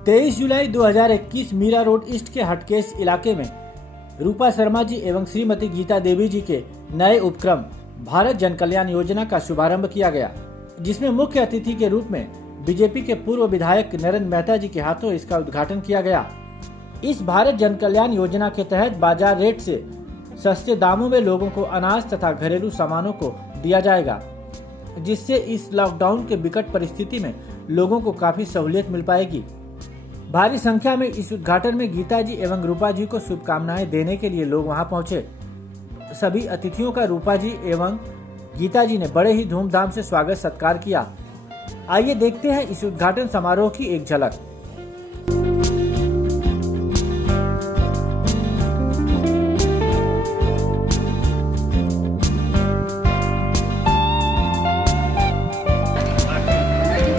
23 जुलाई 2021 Meera road east के हटकेश इलाके में रूपा शर्मा जी एवं श्रीमती गीता देवी जी के नए उपक्रम भारत जन कल्याण योजना का शुभारंभ किया गया, जिसमें मुख्य अतिथि के रूप में बीजेपी के पूर्व विधायक नरेंद्र मेहता जी के हाथों इसका उद्घाटन किया गया। इस भारत जन कल्याण योजना के तहत बाजार रेट से सस्ते दामों में लोगों को अनाज तथा घरेलू सामानों को दिया जाएगा, जिससे इस लॉकडाउन के विकट परिस्थिति में लोगों को काफी सहूलियत मिल पाएगी। भारी संख्या में इस उद्घाटन में गीता जी एवं रूपा जी को शुभकामनाएं देने के लिए लोग वहां पहुंचे। सभी अतिथियों का रूपा जी एवं गीता जी ने बड़े ही धूमधाम से स्वागत सत्कार किया। आइए देखते हैं इस उद्घाटन समारोह की एक झलक।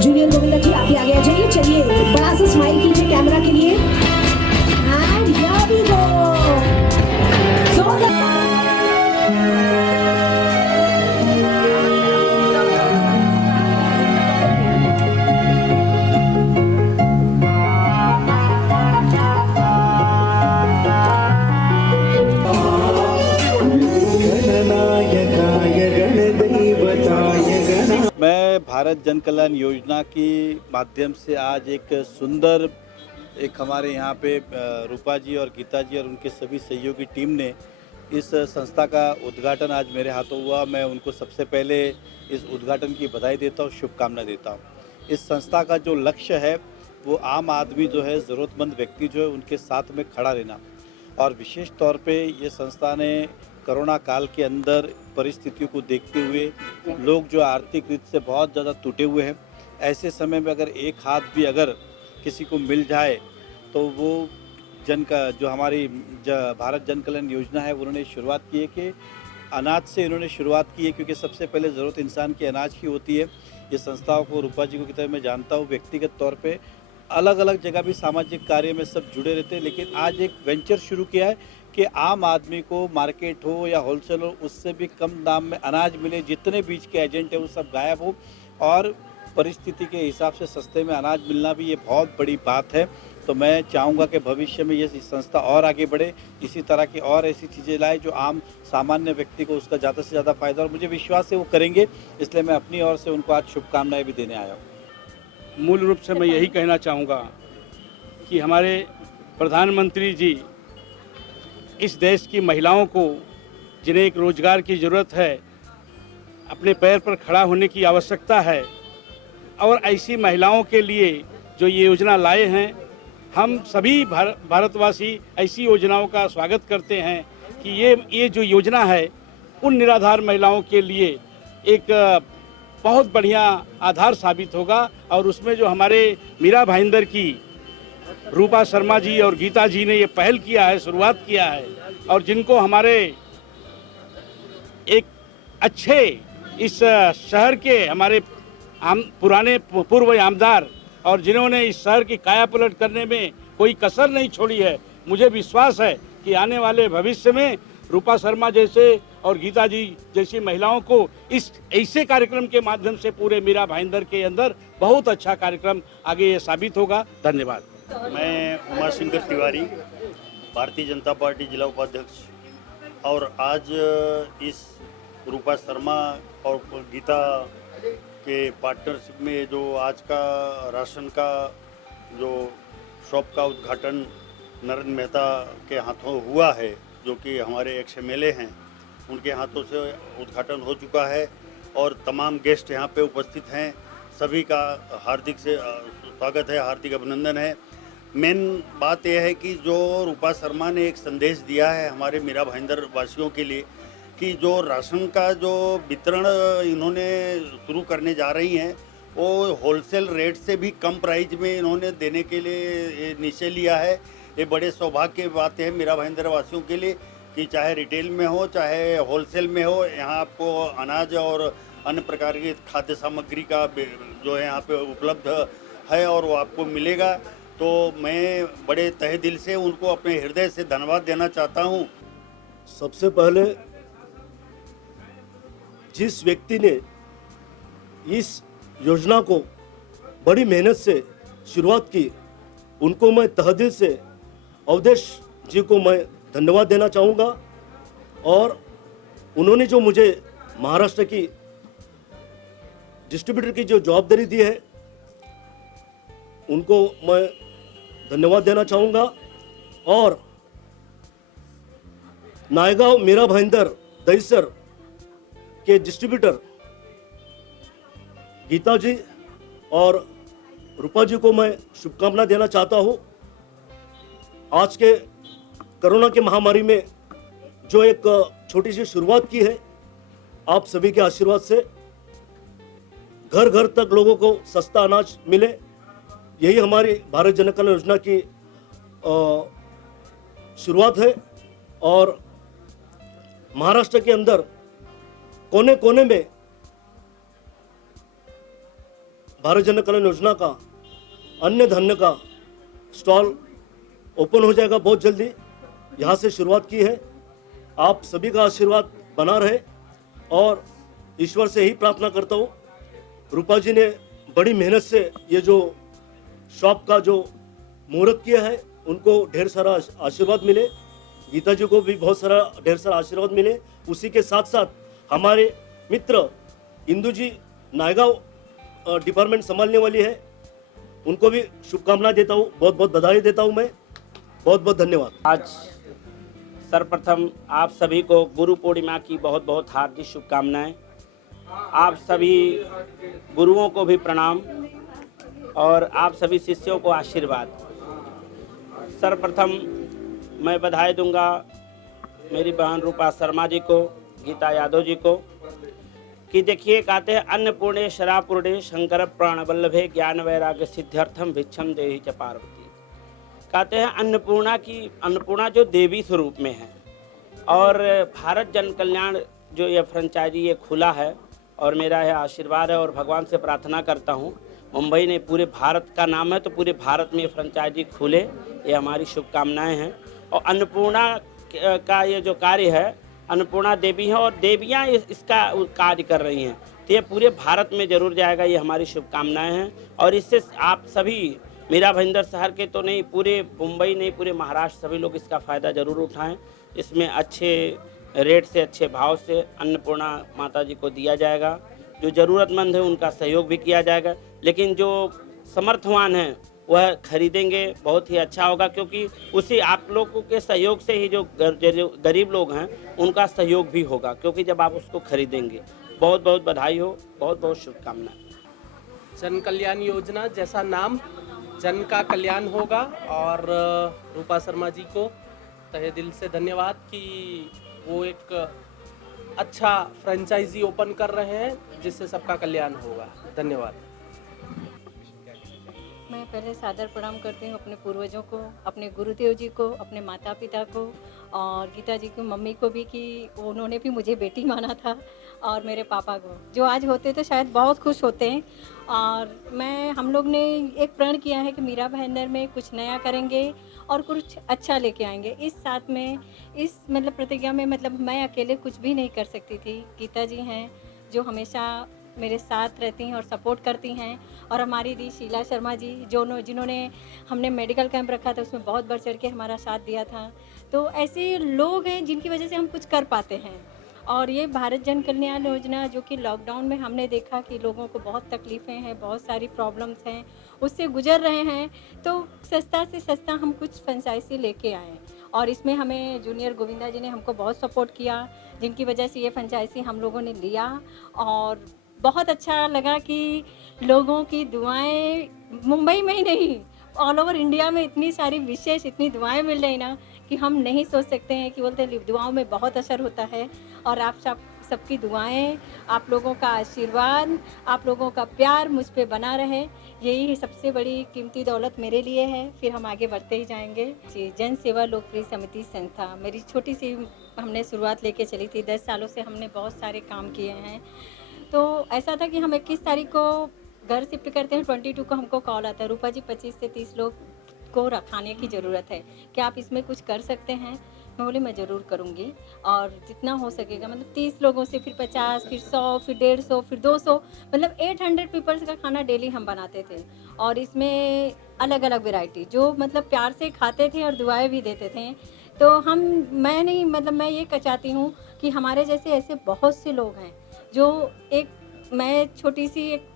जूनियर गोविंदा जी आप भी आगे आ जाइए। चलिए बड़ा सा स्माइल कीजिए कैमरा के लिए। And here we go. मैं भारत जन कल्याण योजना के माध्यम से आज एक सुंदर हमारे यहाँ पे रूपा जी और गीता जी और उनके सभी सहयोगी टीम ने इस संस्था का उद्घाटन आज मेरे हाथों हुआ। मैं उनको सबसे पहले इस उद्घाटन की बधाई देता हूँ, शुभकामना देता हूँ। इस संस्था का जो लक्ष्य है वो आम आदमी जो है, ज़रूरतमंद व्यक्ति जो है, उनके साथ में खड़ा रहना। और विशेष तौर पे ये संस्था ने कोरोना काल के अंदर परिस्थितियों को देखते हुए लोग जो आर्थिक रीत से बहुत ज़्यादा टूटे हुए हैं, ऐसे समय में अगर एक हाथ भी अगर किसी को मिल जाए तो वो जो हमारी भारत जन कल्याण योजना है, उन्होंने शुरुआत की है कि अनाज से इन्होंने शुरुआत की है, क्योंकि सबसे पहले ज़रूरत इंसान की अनाज की होती है। ये संस्थाओं को रूपा जी को की तरह मैं जानता हूँ, व्यक्तिगत तौर पे अलग अलग जगह भी सामाजिक कार्य में सब जुड़े रहते हैं, लेकिन आज एक वेंचर शुरू किया है कि आम आदमी को मार्केट हो या होलसेल हो, उससे भी कम दाम में अनाज मिले। जितने बीच के एजेंट हैं वो सब गायब हो और परिस्थिति के हिसाब से सस्ते में अनाज मिलना भी ये बहुत बड़ी बात है। तो मैं चाहूँगा कि भविष्य में ये संस्था और आगे बढ़े, इसी तरह की और ऐसी चीज़ें लाए जो आम सामान्य व्यक्ति को उसका ज़्यादा से ज़्यादा फ़ायदा, और मुझे विश्वास है वो करेंगे। इसलिए मैं अपनी ओर से उनको आज शुभकामनाएँ भी देने आया हूँ। मूल रूप से मैं यही कहना चाहूँगा कि हमारे प्रधानमंत्री जी इस देश की महिलाओं को, जिन्हें एक रोज़गार की ज़रूरत है, अपने पैर पर खड़ा होने की आवश्यकता है, और ऐसी महिलाओं के लिए जो ये योजना लाए हैं, हम सभी भारतवासी ऐसी योजनाओं का स्वागत करते हैं कि ये जो योजना है उन निराधार महिलाओं के लिए एक बहुत बढ़िया आधार साबित होगा। और उसमें जो हमारे मीरा भाईंदर की रूपा शर्मा जी और गीता जी ने ये पहल किया है, शुरुआत किया है, और जिनको हमारे एक अच्छे इस शहर के हमारे पुराने पूर्व आमदार और जिन्होंने इस शहर की काया पलट करने में कोई कसर नहीं छोड़ी है, मुझे विश्वास है कि आने वाले भविष्य में रूपा शर्मा जैसे और गीता जी जैसी महिलाओं को इस ऐसे कार्यक्रम के माध्यम से पूरे मीरा भाईंदर के अंदर बहुत अच्छा कार्यक्रम आगे ये साबित होगा। धन्यवाद। मैं उमाशंकर तिवारी, भारतीय जनता पार्टी जिला उपाध्यक्ष, और आज इस रूपा शर्मा और गीता के पार्टनरशिप में जो आज का राशन का जो शॉप का उद्घाटन नरेंद्र मेहता के हाथों हुआ है, जो कि हमारे एक्स-एम-एल-ए हैं, उनके हाथों से उद्घाटन हो चुका है और तमाम गेस्ट यहाँ पे उपस्थित हैं। सभी का हार्दिक से स्वागत है, हार्दिक अभिनंदन है। मेन बात यह है कि जो रूपा शर्मा ने एक संदेश दिया है हमारे मीरा भाईंदर वासियों के लिए कि जो राशन का जो वितरण इन्होंने शुरू करने जा रही हैं, वो होलसेल रेट से भी कम प्राइस में इन्होंने देने के लिए निश्चय लिया है। ये बड़े सौभाग्य की बात है मीरा भाईंदर वासियों के लिए कि चाहे रिटेल में हो चाहे होलसेल में हो, यहाँ आपको अनाज और अन्य प्रकार की खाद्य सामग्री का जो है यहाँ पे उपलब्ध है और वो आपको मिलेगा। तो मैं बड़े तहे दिल से उनको अपने हृदय से धन्यवाद देना चाहता हूँ। सबसे पहले जिस व्यक्ति ने इस योजना को बड़ी मेहनत से शुरुआत की, उनको मैं तहदिल से अवधेश जी को मैं धन्यवाद देना चाहूँगा। और उन्होंने जो मुझे महाराष्ट्र की डिस्ट्रीब्यूटर की जो जवाबदारी दी है उनको मैं धन्यवाद देना चाहूँगा। और नायगांव मीरा भाईंदर दहीसर के डिस्ट्रीब्यूटर गीता जी और रूपा जी को मैं शुभकामना देना चाहता हूँ। आज के कोरोना की महामारी में जो एक छोटी सी शुरुआत की है, आप सभी के आशीर्वाद से घर घर तक लोगों को सस्ता अनाज मिले, यही हमारी भारत जन कल्याण योजना की शुरुआत है। और महाराष्ट्र के अंदर कोने कोने में भारत जन कल्याण योजना का अन्न धान्य का स्टॉल ओपन हो जाएगा बहुत जल्दी। यहाँ से शुरुआत की है। आप सभी का आशीर्वाद बना रहे और ईश्वर से ही प्रार्थना करता हूँ। रूपा जी ने बड़ी मेहनत से ये जो शॉप का जो मुहूर्त किया है, उनको ढेर सारा आशीर्वाद मिले। गीता जी को भी ढेर सारा आशीर्वाद मिले। उसी के साथ साथ हमारे मित्र इंदू जी नायगांव डिपार्टमेंट संभालने वाली है, उनको भी शुभकामनाएं देता हूँ, बहुत बहुत बधाई देता हूँ मैं। बहुत बहुत धन्यवाद। आज सर्वप्रथम आप सभी को गुरु पूर्णिमा की बहुत बहुत हार्दिक शुभकामनाएं। आप सभी गुरुओं को भी प्रणाम और आप सभी शिष्यों को आशीर्वाद। सर्वप्रथम मैं बधाई दूंगा मेरी बहन रूपा शर्मा जी को, गीता यादव जी को, कि देखिए कहते हैं अन्नपूर्णे शरापूर्णे शंकर प्राण वल्लभे ज्ञान वैराग्य सिद्ध्यर्थम भिक्षम देहि च पार्वती। कहते हैं अन्नपूर्णा जो देवी स्वरूप में है। और भारत जन कल्याण जो ये फ्रेंचाइजी ये खुला है और मेरा यह आशीर्वाद है और भगवान से प्रार्थना करता हूँ, मुंबई ने पूरे भारत का नाम है तो पूरे भारत में ये फ्रेंचाइजी खुले, ये हमारी शुभकामनाएं हैं। और अन्नपूर्णा का ये जो कार्य है, अन्नपूर्णा देवी है और देवियाँ इसका कार्य कर रही हैं, तो ये पूरे भारत में जरूर जाएगा, ये हमारी शुभकामनाएं हैं। और इससे आप सभी मीरा भाईंदर शहर के तो नहीं, पूरे मुंबई नहीं, पूरे महाराष्ट्र सभी लोग इसका फ़ायदा ज़रूर उठाएं। इसमें अच्छे रेट से, अच्छे भाव से अन्नपूर्णा माता जी को दिया जाएगा। जो ज़रूरतमंद है उनका सहयोग भी किया जाएगा, लेकिन जो समर्थवान हैं वह खरीदेंगे, बहुत ही अच्छा होगा, क्योंकि उसी आप लोगों के सहयोग से ही जो गरीब लोग हैं उनका सहयोग भी होगा, क्योंकि जब आप उसको खरीदेंगे। बहुत बहुत बधाई हो, बहुत बहुत शुभकामनाएं। जन कल्याण योजना जैसा नाम, जन का कल्याण होगा। और रूपा शर्मा जी को तहे दिल से धन्यवाद कि वो एक अच्छा फ्रेंचाइजी ओपन कर रहे हैं जिससे सबका कल्याण होगा। धन्यवाद। मैं पहले सादर प्रणाम करती हूँ अपने पूर्वजों को, अपने गुरुदेव जी को, अपने माता पिता को और गीता जी की मम्मी को भी कि उन्होंने भी मुझे बेटी माना था, और मेरे पापा को जो आज होते तो शायद बहुत खुश होते हैं। और हम लोग ने एक प्रण किया है कि मीरा भाईंदर में कुछ नया करेंगे और कुछ अच्छा लेके आएंगे। इस साथ में इस प्रतिज्ञा में मैं अकेले कुछ भी नहीं कर सकती थी। गीता जी हैं जो हमेशा मेरे साथ रहती हैं और सपोर्ट करती हैं, और हमारी दी शीला शर्मा जी जिन्होंने हमने मेडिकल कैंप रखा था उसमें बहुत बढ़ चढ़ के हमारा साथ दिया था। तो ऐसे लोग हैं जिनकी वजह से हम कुछ कर पाते हैं। और ये भारत जन कल्याण योजना जो कि लॉकडाउन में हमने देखा कि लोगों को बहुत तकलीफ़ें हैं, बहुत सारी प्रॉब्लम्स हैं, उससे गुजर रहे हैं, तो सस्ता से सस्ता हम कुछ फ्रेंचाइजी लेके आए। और इसमें हमें जूनियर गोविंदा जी ने हमको बहुत सपोर्ट किया, जिनकी वजह से ये फ्रेंचाइजी हम लोगों ने लिया। और बहुत अच्छा लगा कि लोगों की दुआएं मुंबई में ही नहीं, ऑल ओवर इंडिया में इतनी सारी विशेष इतनी दुआएं मिल रही ना कि हम नहीं सोच सकते हैं कि बोलते दुआओं में बहुत असर होता है। और आप सबकी दुआएं, आप लोगों का आशीर्वाद, आप लोगों का प्यार मुझ पे बना रहे, यही सबसे बड़ी कीमती दौलत मेरे लिए है। फिर हम आगे बढ़ते ही जाएंगे। जी, जन सेवा लोकप्रिय समिति संस्था मेरी छोटी सी हमने शुरुआत लेके चली थी। 10 सालों से हमने बहुत सारे काम किए हैं। तो ऐसा था कि हम 21 तारीख को घर शिफ्ट करते हैं, 22 को हमको कॉल आता है, रूपा जी 25 से 30 लोग को रखाने की ज़रूरत है, क्या आप इसमें कुछ कर सकते हैं? मैं बोली मैं ज़रूर करूँगी, और जितना हो सकेगा 30 लोगों से, फिर 50, फिर 100, फिर 150, फिर 200, 800 पीपल्स का खाना डेली हम बनाते थे। और इसमें अलग अलग वैरायटी, जो मतलब प्यार से खाते थे और दुआएं भी देते थे। तो मैं नहीं, मतलब मैं ये चाहती हूँ कि हमारे जैसे ऐसे बहुत से लोग हैं जो मैं छोटी सी एक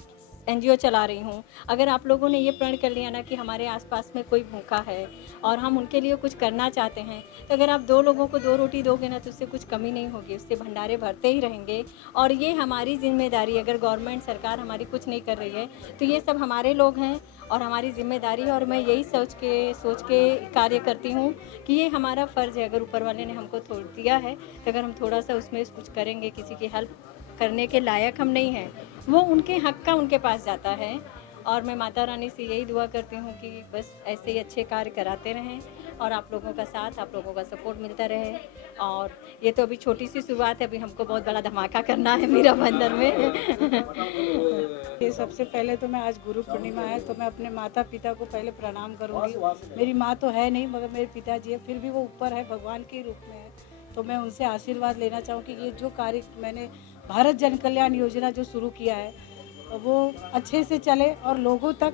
NGO चला रही हूँ। अगर आप लोगों ने ये प्रण कर लिया ना कि हमारे आसपास में कोई भूखा है और हम उनके लिए कुछ करना चाहते हैं, तो अगर आप 2 लोगों को 2 रोटी दोगे ना, तो उससे कुछ कमी नहीं होगी, उससे भंडारे भरते ही रहेंगे। और ये हमारी जिम्मेदारी, अगर गवर्नमेंट सरकार हमारी कुछ नहीं कर रही है तो ये सब हमारे लोग हैं और हमारी जिम्मेदारी है। और मैं यही सोच के कार्य करती हूँ कि ये हमारा फ़र्ज़ है। अगर ऊपर वाले ने हमको दिया है तो अगर हम थोड़ा सा उसमें कुछ करेंगे, किसी की हेल्प करने के लायक हम नहीं हैं, वो उनके हक का उनके पास जाता है। और मैं माता रानी से यही दुआ करती हूँ कि बस ऐसे ही अच्छे कार्य कराते रहें और आप लोगों का साथ, आप लोगों का सपोर्ट मिलता रहे। और ये तो अभी छोटी सी शुरुआत है, अभी हमको बहुत बड़ा धमाका करना है मीरा मंदिर में। ये सबसे पहले तो मैं आज गुरु पूर्णिमा है, तो मैं अपने माता पिता को पहले प्रणाम करूँगी। मेरी माँ तो है नहीं, मगर मेरे पिताजी है, फिर भी वो ऊपर है, भगवान के रूप में है, तो मैं उनसे आशीर्वाद लेना चाहूँगी कि ये जो कार्य मैंने भारत जन कल्याण योजना जो शुरू किया है वो अच्छे से चले और लोगों तक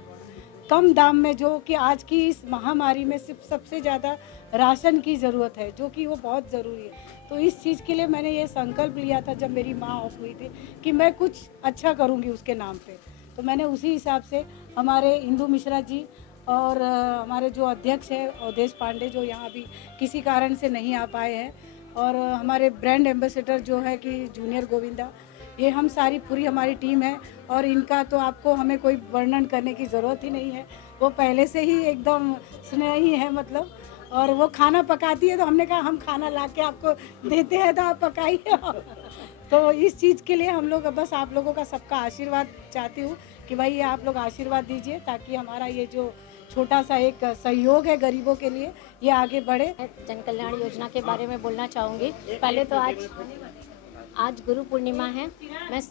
कम दाम में, जो कि आज की इस महामारी में सिर्फ सबसे ज़्यादा राशन की ज़रूरत है, जो कि वो बहुत ज़रूरी है। तो इस चीज़ के लिए मैंने ये संकल्प लिया था जब मेरी माँ ऑफ हुई थी कि मैं कुछ अच्छा करूँगी उसके नाम पे। तो मैंने उसी हिसाब से हमारे इंदू मिश्रा जी और हमारे जो अध्यक्ष है अवधेश पांडे, जो यहाँ अभी किसी कारण से नहीं आ पाए हैं, और हमारे ब्रांड एम्बेसडर जो है कि जूनियर गोविंदा, ये हम सारी पूरी हमारी टीम है। और इनका तो आपको हमें कोई वर्णन करने की ज़रूरत ही नहीं है, वो पहले से ही एकदम स्नेही है मतलब। और वो खाना पकाती है तो हमने कहा हम खाना ला के आपको देते हैं तो आप पकाइए। तो इस चीज़ के लिए हम लोग बस आप लोगों का सबका आशीर्वाद चाहती हूँ कि भाई ये आप लोग आशीर्वाद दीजिए, ताकि हमारा ये जो छोटा सा एक सहयोग है गरीबों के लिए, ये आगे बढ़े। जन कल्याण योजना के बारे में बोलना चाहूँगी। पहले तो आज गुरु पूर्णिमा है,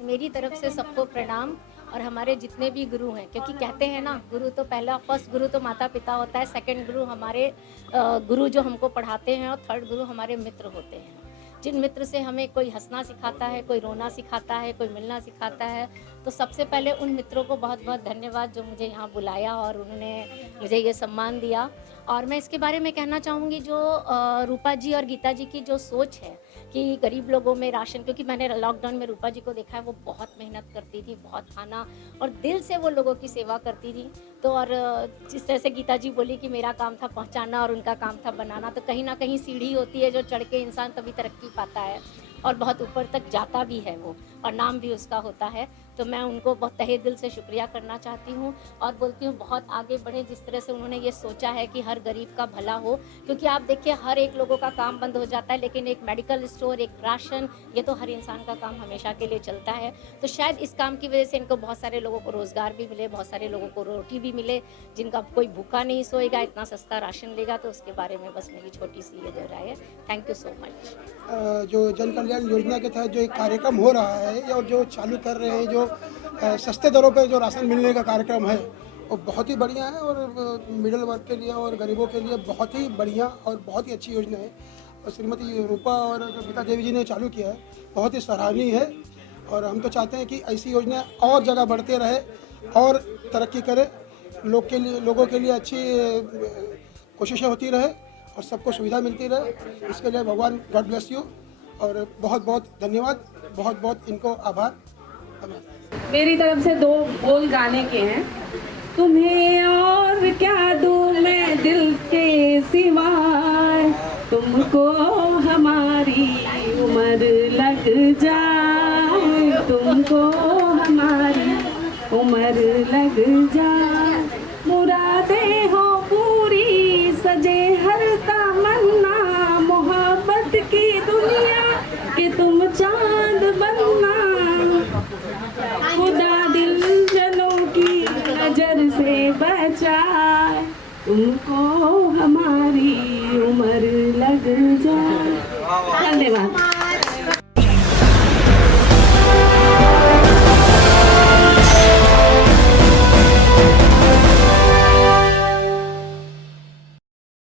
मेरी तरफ से सबको प्रणाम। और हमारे जितने भी गुरु हैं, क्योंकि कहते हैं ना, गुरु तो फर्स्ट गुरु तो माता पिता होता है, सेकंड गुरु हमारे गुरु जो हमको पढ़ाते हैं, और थर्ड गुरु हमारे मित्र होते हैं। जिन मित्र से हमें कोई हंसना सिखाता है, कोई रोना सिखाता है, कोई मिलना सिखाता है, तो सबसे पहले उन मित्रों को बहुत बहुत धन्यवाद जो मुझे यहाँ बुलाया और उन्होंने मुझे ये सम्मान दिया। और मैं इसके बारे में कहना चाहूँगी, जो रूपा जी और गीता जी की जो सोच है कि गरीब लोगों में राशन, क्योंकि मैंने लॉकडाउन में रूपा जी को देखा है, वो बहुत मेहनत करती थी, बहुत खाना और दिल से वो लोगों की सेवा करती थी। तो और जिस तरह से गीता जी बोली कि मेरा काम था पहुंचाना और उनका काम था बनाना, तो कहीं ना कहीं सीढ़ी होती है जो चढ़ के इंसान तभी तरक्की पाता है और बहुत ऊपर तक जाता भी है वो, और नाम भी उसका होता है। तो मैं उनको बहुत तहे दिल से शुक्रिया करना चाहती हूँ और बोलती हूँ बहुत आगे बढ़े, जिस तरह से उन्होंने ये सोचा है कि हर गरीब का भला हो। क्योंकि आप देखिए हर एक लोगों का काम बंद हो जाता है, लेकिन एक मेडिकल स्टोर, एक राशन, ये तो हर इंसान का काम हमेशा के लिए चलता है। तो शायद इस काम की वजह से इनको बहुत सारे लोगों को रोज़गार भी मिले, बहुत सारे लोगों को रोटी भी मिले, जिनका कोई भूखा नहीं सोएगा, इतना सस्ता राशन लेगा। तो उसके बारे में बस मेरी छोटी सी ये दो राय है। Thank you so much. जो जन कल्याण योजना के तहत जो एक कार्यक्रम हो रहा है और जो चालू कर रहे हैं, जो सस्ते दरों पर जो राशन मिलने का कार्यक्रम है, वो बहुत ही बढ़िया है और मिडिल वर्ग के लिए और गरीबों के लिए बहुत ही बढ़िया और बहुत ही अच्छी योजना है। और श्रीमती रूपा और गीता देवी जी ने चालू किया है, बहुत ही सराहनीय है। और हम तो चाहते हैं कि ऐसी योजना और जगह बढ़ते रहे और तरक्की करे, लोगों के लिए अच्छी कोशिशें होती रहे और सबको सुविधा मिलती रहे। इसके लिए भगवान गॉड ब्लेस यू और बहुत बहुत धन्यवाद, बहुत बहुत इनको आभार। मेरी तरफ से 2 बोल गाने के हैं। तुम्हें और क्या दूं मैं दिल के सिवाय, तुमको हमारी उम्र लग जाए, तुमको हमारी उम्र लग जाए, मुरादें हो पूरी सजे हर तमन्ना, मोहब्बत की दुनिया कि तुम चांद बनना, खुदा दिल जनों की नजर से बचाए, तुमको हमारी उम्र लग जाए। धन्यवाद।